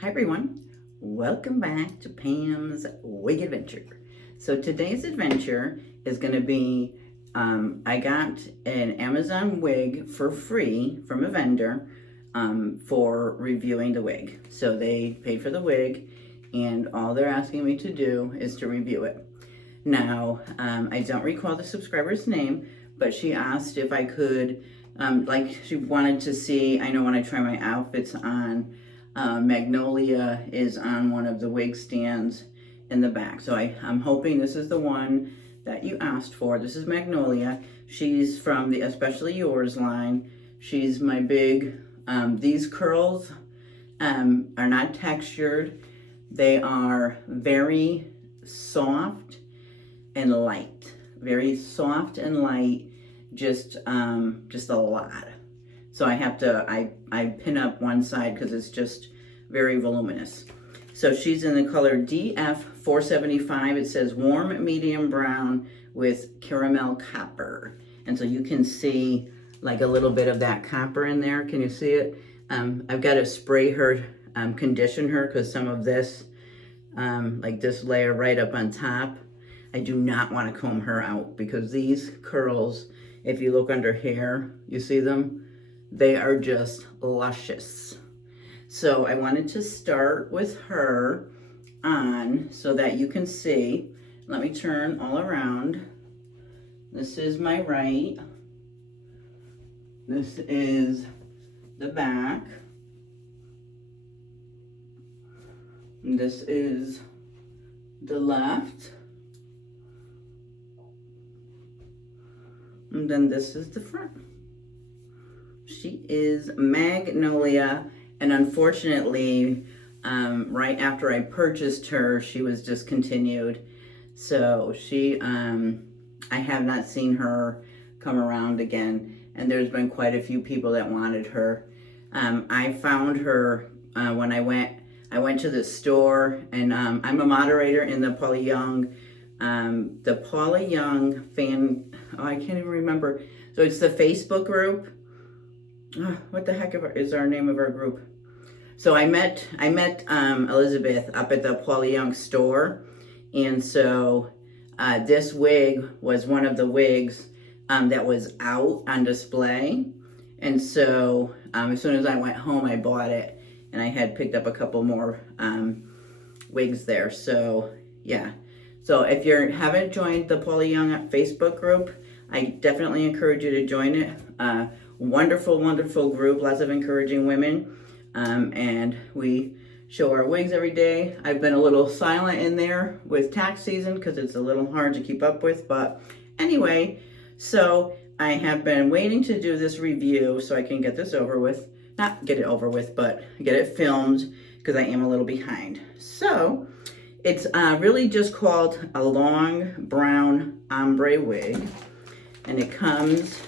Hi everyone, welcome back to Pam's Wig Adventure. So today's adventure is going to be, I got an Amazon wig for free from a vendor for reviewing the wig. So they paid for the wig and all they're asking me to do is to review it. Now, I don't recall the subscriber's name, but she asked if I could, she wanted to see, I know when I try my outfits on, Magnolia is on one of the wig stands in the back. So I'm hoping this is the one that you asked for. This is Magnolia. She's from the Especially Yours line. She's my big, these curls are not textured. They are very soft and light. Very soft and light, just a lot. So I have to, I pin up one side because it's just very voluminous. So she's in the color DF475. It says warm medium brown with caramel copper. And so you can see like a little bit of that copper in there. Can you see it? I've got to spray her, condition her because some of this, like this layer right up on top, I do not want to comb her out because these curls, if you look under hair, you see them? They are just luscious. So I wanted to start with her on so that you can see. Let me turn all around. This is my right. This is the back. And this is the left. And then this is the front. She is Magnolia, and unfortunately, right after I purchased her, she was discontinued. So she, I have not seen her come around again, and there's been quite a few people that wanted her. I found her when I went to the store, and I'm a moderator in the Paula Young, fan, I can't even remember. So it's the Facebook group. What the heck is our name of our group? So I met Elizabeth up at the Paula Young store, and so this wig was one of the wigs that was out on display, and so as soon as I went home, I bought it, and I had picked up a couple more wigs there. So yeah, so if you haven't joined the Paula Young Facebook group, I definitely encourage you to join it. Wonderful, wonderful group, lots of encouraging women, and we show our wigs every day. I've been a little silent in there with tax season because it's a little hard to keep up with, but anyway, so I have been waiting to do this review so I can get this over with. Not get it over with, but get it filmed because I am a little behind. So it's really just called a long brown ombre wig, and it comes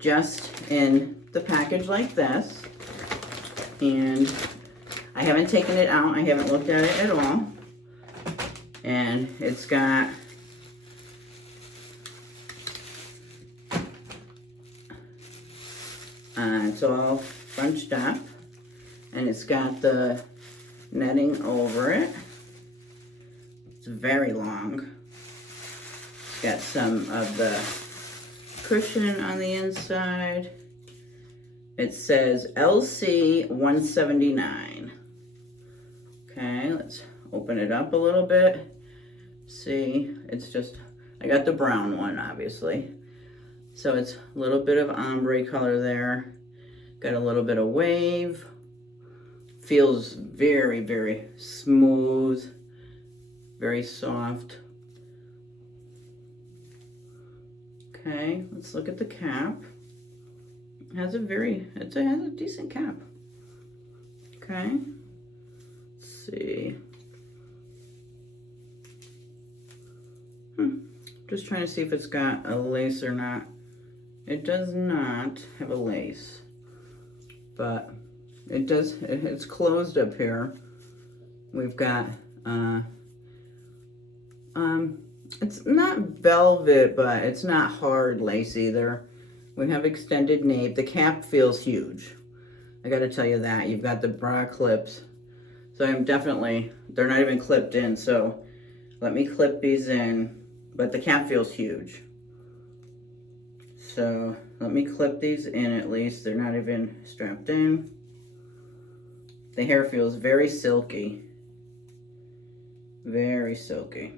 just in the package like this, and I haven't taken it out, I haven't looked at it at all, and it's got it's all bunched up, and it's got the netting over it. It's very long. It's got some of the cushion on the inside. It says LC 179. Okay, let's open it up a little bit. See, it's just, I got the brown one, obviously. So it's a little bit of ombre color there. Got a little bit of wave. Feels very, very smooth, very soft. Okay, let's look at the cap. It has a decent cap. Okay, let's see. Just trying to see if it's got a lace or not. It does not have a lace, but it does, it's closed up here. We've got, it's not velvet, but it's not hard lace either. We have extended nape. The cap feels huge. I gotta tell you that. You've got the bra clips So I'm definitely, they're not even clipped in, so let me clip these in, but the cap feels huge. So let me clip these in at least. They're not even strapped in. The hair feels very silky. Very silky.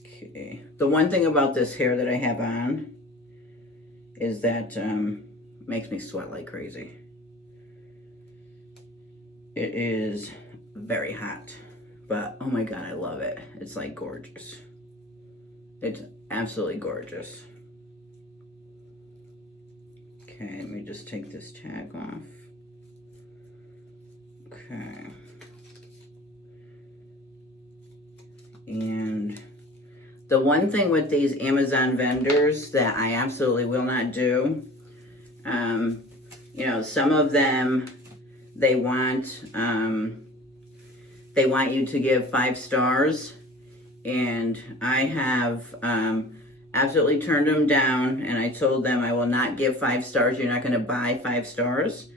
Okay. The one thing about this hair that I have on is that makes me sweat like crazy. It is very hot, but oh my God, I love it. It's like gorgeous. It's absolutely gorgeous. Okay, let me just take this tag off. Okay. And the one thing with these Amazon vendors that I absolutely will not do, you know, some of them, they want you to give 5 stars, and I have absolutely turned them down, and I told them I will not give 5 stars. You're not going to buy 5 stars,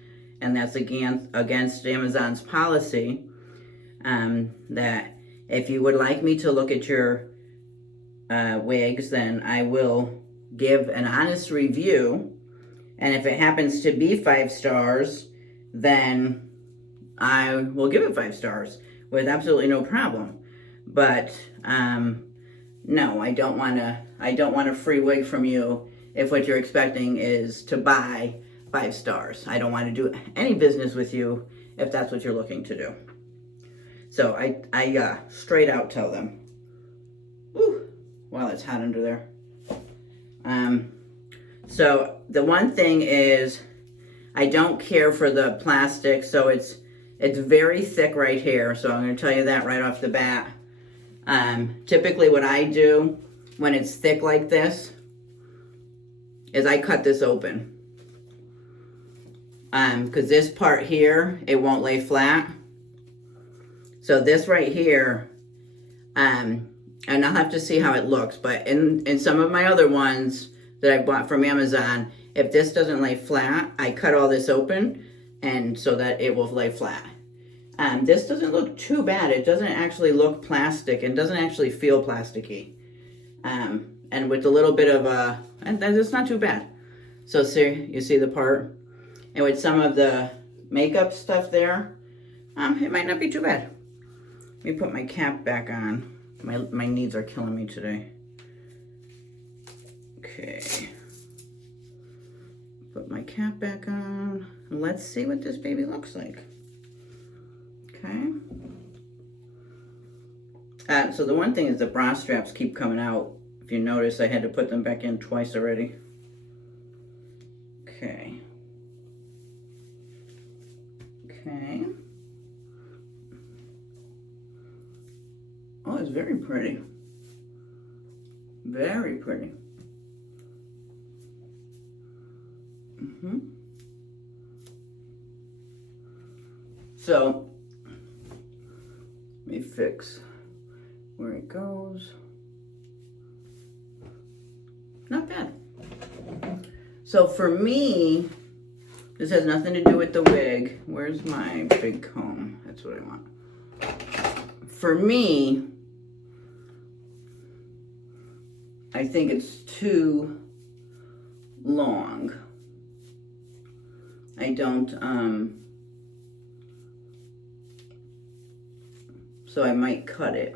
and that's against Amazon's policy, that if you would like me to look at your wigs, then I will give an honest review, and if it happens to be 5 stars, then I will give it 5 stars with absolutely no problem. But no, I don't want a free wig from you if what you're expecting is to buy 5 stars. I don't want to do any business with you if that's what you're looking to do. So I straight out tell them. Woo, wow, it's hot under there. So the one thing is, I don't care for the plastic, so it's very thick right here, so I'm going to tell you that right off the bat. Typically what I do when it's thick like this is I cut this open. Because this part here, it won't lay flat. So this right here, and I'll have to see how it looks, but in some of my other ones that I bought from Amazon, if this doesn't lay flat, I cut all this open and so that it will lay flat. This doesn't look too bad. It doesn't actually look plastic and doesn't actually feel plasticky. And with a little bit of and it's not too bad. So see, you see the part? And with some of the makeup stuff there, it might not be too bad. Let me put my cap back on. My knees are killing me today. Okay. Put my cap back on. Let's see what this baby looks like. Okay. So the one thing is the bra straps keep coming out. If you notice, I had to put them back in twice already. Okay. Okay. Oh, it's very pretty. Very pretty. So, let me fix where it goes. Not bad. So for me, this has nothing to do with the wig. Where's my big comb? That's what I want. For me, I think it's too long. I don't, so I might cut it.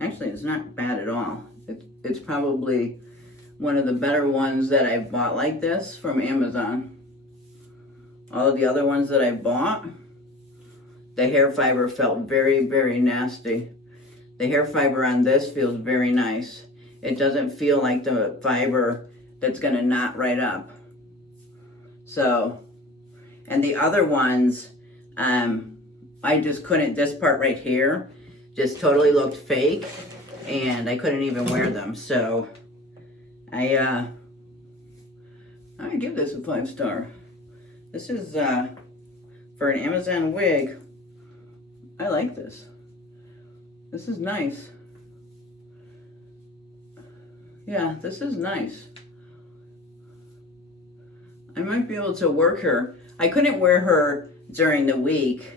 Actually, it's not bad at all. It's probably one of the better ones that I've bought like this from Amazon. All of the other ones that I bought, the hair fiber felt very, very nasty. The hair fiber on this feels very nice. It doesn't feel like the fiber that's gonna knot right up. So, and the other ones, I just couldn't, this part right here just totally looked fake and I couldn't even wear them. So I give this a 5 star. This is for an Amazon wig, I like this. This is nice. Yeah, this is nice. I might be able to work her. I couldn't wear her during the week,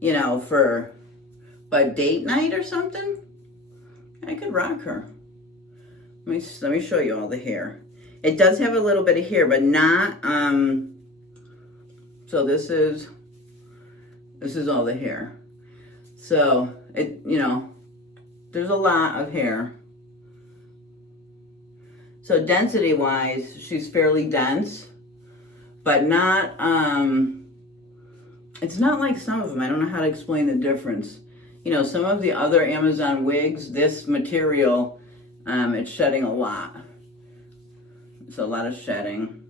you know, for a date night or something. I could rock her. Let me show you all the hair. It does have a little bit of hair, but not, so this is all the hair. So, you know, there's a lot of hair. So density-wise, she's fairly dense, but not, it's not like some of them. I don't know how to explain the difference. You know, some of the other Amazon wigs, this material, it's shedding a lot. It's a lot of shedding.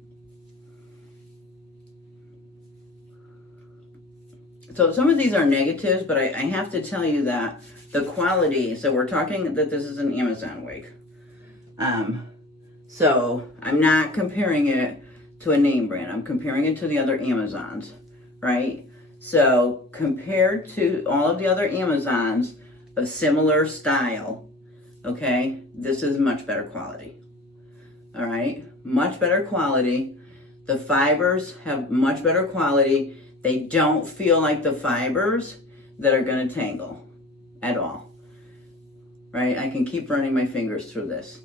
So some of these are negatives, but I have to tell you that the quality, so we're talking that this is an Amazon wig. So I'm not comparing it to a name brand. I'm comparing it to the other Amazons, right? So compared to all of the other Amazons of similar style, okay, this is much better quality. All right, much better quality. The fibers have much better quality. They don't feel like the fibers that are gonna tangle at all, right? I can keep running my fingers through this.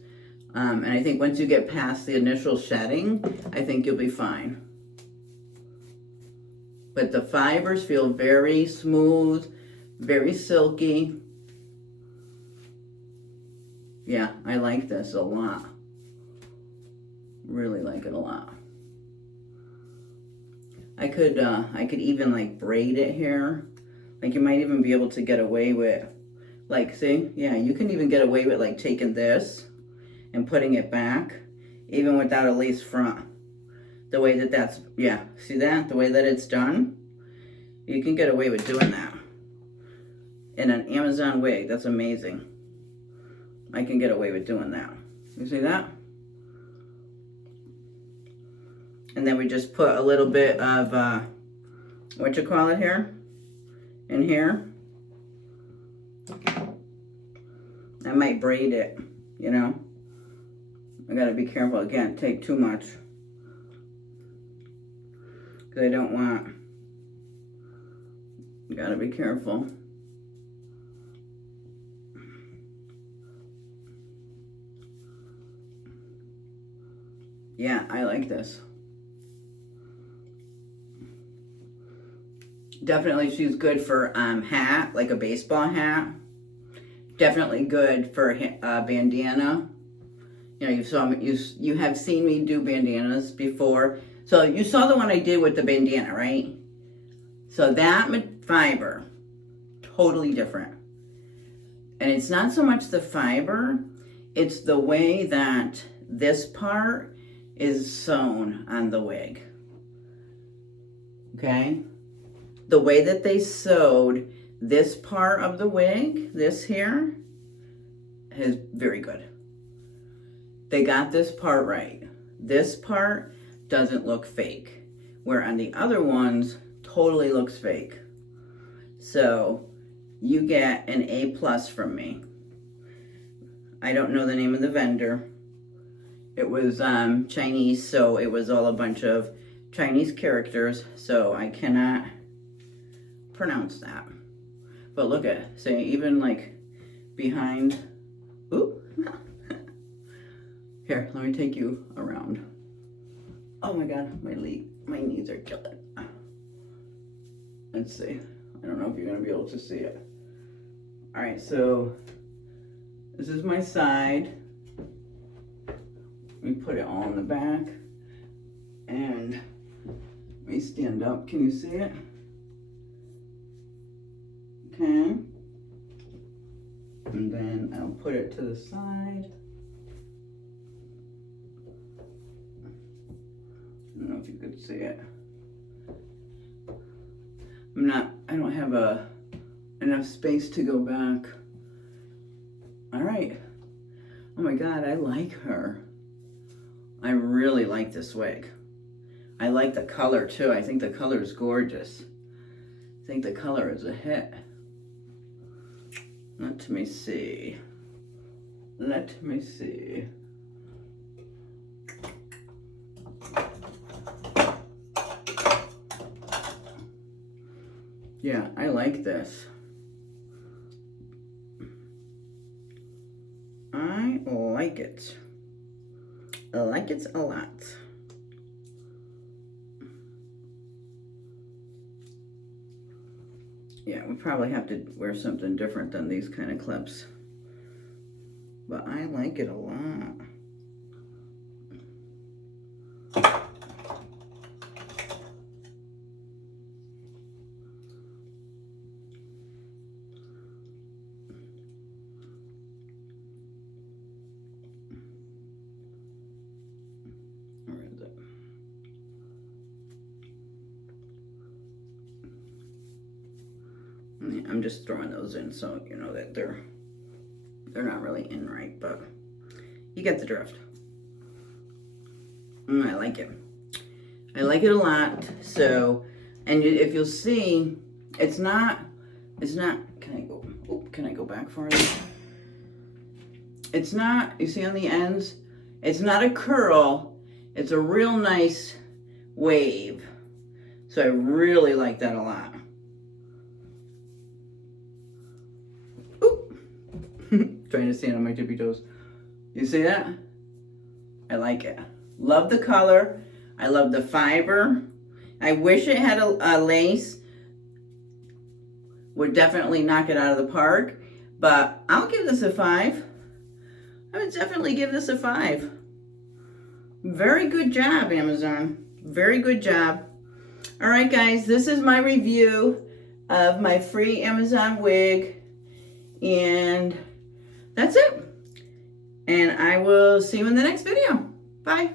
And I think once you get past the initial shedding, I think you'll be fine. But the fibers feel very smooth, very silky. Yeah, I like this a lot. Really like it a lot. I could even like braid it here. Like you might even be able to get away with, like, see? Yeah, you can even get away with like taking this and putting it back, even without a lace front. The way that that's, yeah, see that? The way that it's done? You can get away with doing that. In an Amazon wig, that's amazing. I can get away with doing that. You see that? And then we just put a little bit of, what you call it here? In here. I might braid it, you know? I gotta be careful, again, take too much. Because I don't want, you gotta be careful. Yeah, I like this. Definitely she's good for hat, like a baseball hat. Definitely good for a bandana. You know, you have seen me do bandanas before. So you saw the one I did with the bandana, right? So that fiber, totally different. And it's not so much the fiber, it's the way that this part is sewn on the wig. Okay? The way that they sewed this part of the wig, this here, is very good. They got this part right. This part doesn't look fake, where on the other ones, totally looks fake. So you get an A+ from me. I don't know the name of the vendor. It was Chinese, so it was all a bunch of Chinese characters, so I cannot pronounce that. But look at it. So even like behind, oop. Here, let me take you around. Oh my God, my knees are killing. Let's see. I don't know if you're gonna be able to see it. All right, so this is my side. Let me put it all in the back. And let me stand up. Can you see it? Okay. And then I'll put it to the side. I don't know if you could see it. I don't have enough space to go back. All right. Oh my God, I like her. I really like this wig. I like the color too. I think the color is gorgeous. I think the color is a hit. Let me see. Let me see. Yeah, I like this. I like it. I like it a lot. Yeah, we probably have to wear something different than these kind of clips. But I like it a lot. Where is it? I'm just throwing those in so you know that they're not really in right, but you get the drift. I like it. I like it a lot. So, and if you'll see, it's not, can I go back for it? It's not, you see on the ends, it's not a curl, it's a real nice wave. So I really like that a lot. Trying to stand on my tippy toes. You see that? I like it. Love the color. I love the fiber. I wish it had a lace. Would definitely knock it out of the park. But I'll give this a 5. I would definitely give this a 5. Very good job, Amazon. Very good job. All right, guys. This is my review of my free Amazon wig. And that's it. And I will see you in the next video. Bye.